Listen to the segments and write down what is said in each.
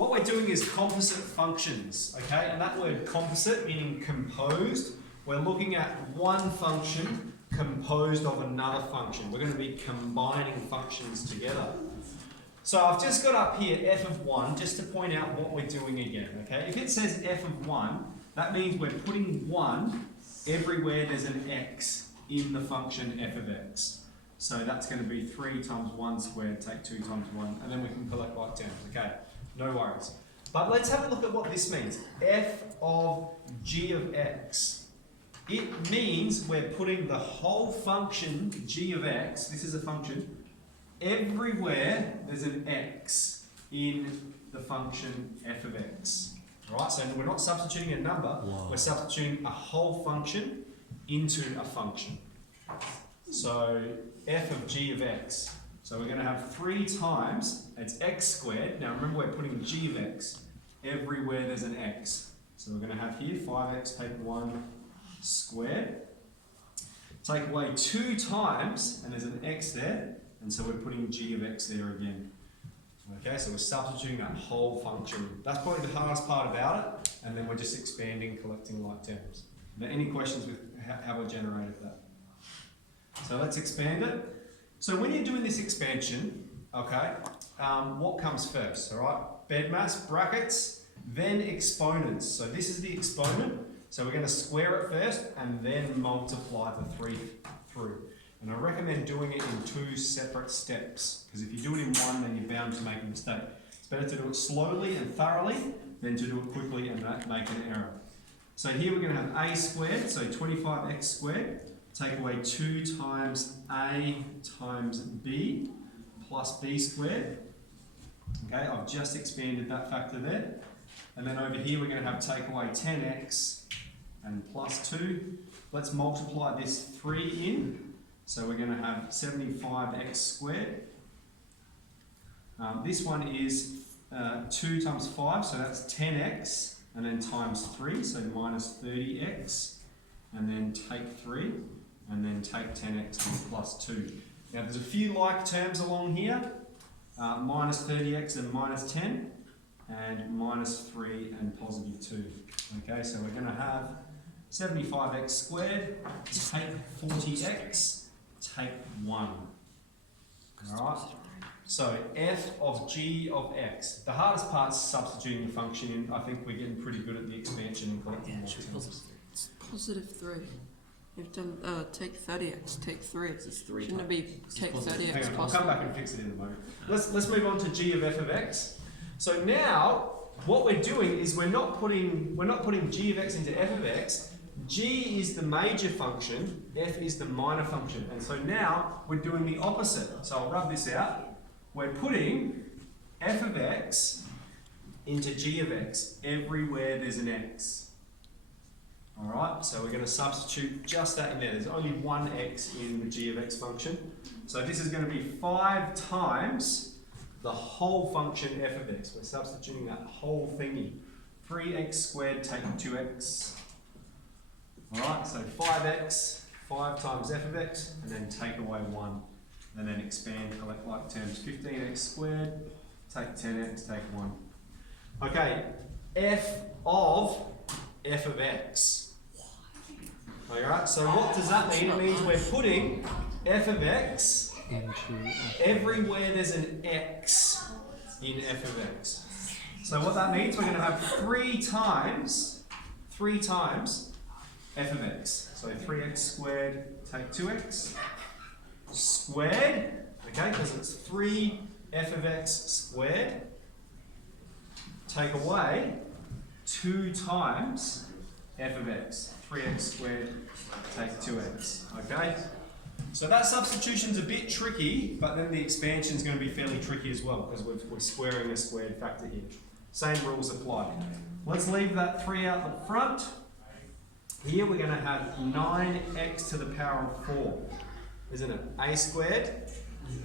What we're doing is composite functions, okay? And that word composite, meaning composed, we're looking at one function composed of another function. We're going to be combining functions together. So I've just got up here f of 1 just to point out what we're doing again, okay? If it says f of 1, that means we're putting 1 everywhere there's an x in the function f of x. So that's going to be 3 times 1 squared, take 2 times 1, and then we can collect like terms, okay? No worries. But let's have a look at what this means. F of g of x. It means we're putting the whole function g of x, this is a function, everywhere there's an x in the function f of x. Alright, so we're not substituting a number, we're substituting a whole function into a function. So f of g of x. So we're going to have 3 times, it's x squared. Now remember we're putting g of x everywhere there's an x. So we're going to have here 5x take 1 squared. Take away 2 times, and there's an x there, and so we're putting g of x there again. Okay, so we're substituting that whole function. That's probably the hardest part about it, and then we're just expanding, collecting like terms. Now, any questions with how we generated that? So let's expand it. So when you're doing this expansion, okay, what comes first, all right? Bedmass, brackets, then exponents. So this is the exponent. So we're going to square it first and then multiply the 3 through. And I recommend doing it in 2 separate steps, because if you do it in one, then you're bound to make a mistake. It's better to do it slowly and thoroughly than to do it quickly and make an error. So here we're going to have a squared, so 25x squared. Take away 2 times a times b plus b squared. Okay, I've just expanded that factor there. And then over here we're going to have take away 10x and plus 2. Let's multiply this 3 in. So we're going to have 75x squared. This one is 2 times 5, so that's 10x, and then times 3, so minus 30x, and then take 3. And then take 10x and plus 2. Now there's a few like terms along here, minus 30x and minus 10, and minus 3 and positive 2. Okay, so we're going to have 75x squared, take 40x, take 1. Alright, so f of g of x. The hardest part's substituting the function in. I think we're getting pretty good at the expansion and collecting more terms. It's positive 3. You've done take 30x, take 3. It's 3 Shouldn't it be take 30x Hang on, I'll plus come back and fix it in a moment. Let's move on to g of f of x. So now what we're doing is we're not putting g of x into f of x. G is the major function, f is the minor function, and so now we're doing the opposite. So I'll rub this out. We're putting f of x into g of x everywhere there's an x. Alright, so we're going to substitute just that in there. There's only one x in the g of x function. So this is going to be 5 times the whole function f of x. We're substituting that whole thingy. 3x squared take 2x. Alright, so 5x, 5 times f of x, and then take away 1. And then expand, collect like terms. 15x squared, take 10x, take 1. Okay, f of x. Alright, so what does that mean? It means we're putting f of x everywhere there's an x in f of x. So what that means, we're going to have 3 times f of x. So 3x squared, take 2x, squared, okay, because it's 3 f of x squared, take away 2 times f of x. 3x squared, take 2x, okay? So that substitution's a bit tricky, but then the expansion's going to be fairly tricky as well, because we're squaring a squared factor here. Same rules apply. Let's leave that 3 out the front. Here we're going to have 9x to the power of 4, isn't it? A squared,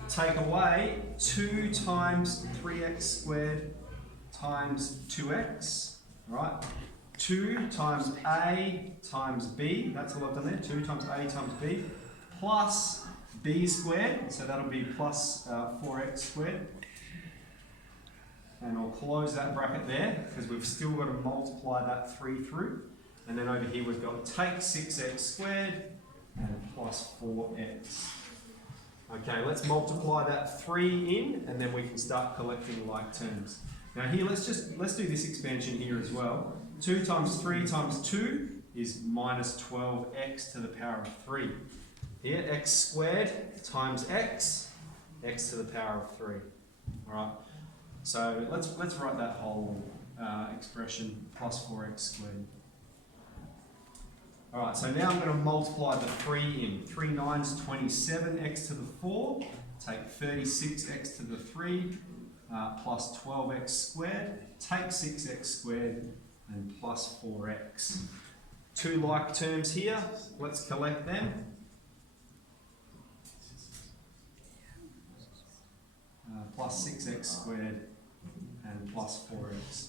take away 2 times 3x squared times 2x, right? 2 times a times b, that's all I've done there, 2 times a times b, plus b squared, so that'll be plus 4x squared, and I'll close that bracket there because we've still got to multiply that 3 through. And then over here we've got take 6x squared and plus 4x. Okay, let's multiply that 3 in and then we can start collecting like terms. Now here, let's do this expansion here as well. 2 times 3 times 2 is minus 12x to the power of 3. Here, x squared times x to the power of 3. Alright, so let's write that whole expression plus 4x squared. Alright, so now I'm going to multiply the 3 in. 3 nines 27x to the 4, take 36x to the 3, plus 12x squared, take 6x squared, and plus 4x. 2 like terms here, let's collect them. Plus 6x squared and plus 4x.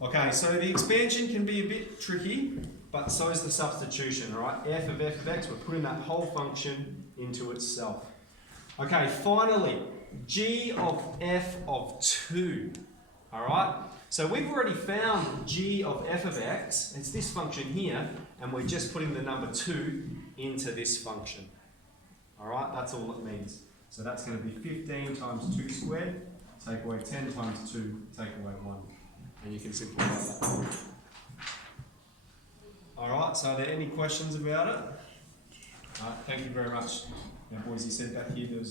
Okay, so the expansion can be a bit tricky, but so is the substitution, all right? F of x, we're putting that whole function into itself. Okay, finally, g of f of 2, all right? So we've already found g of f of x, it's this function here, and we're just putting the number 2 into this function. All right, that's all it means. So that's going to be 15 times 2 squared, take away 10 times 2, take away 1. And you can simplify that. Alright, so are there any questions about it? Thank you very much. Now boys, you said back here there was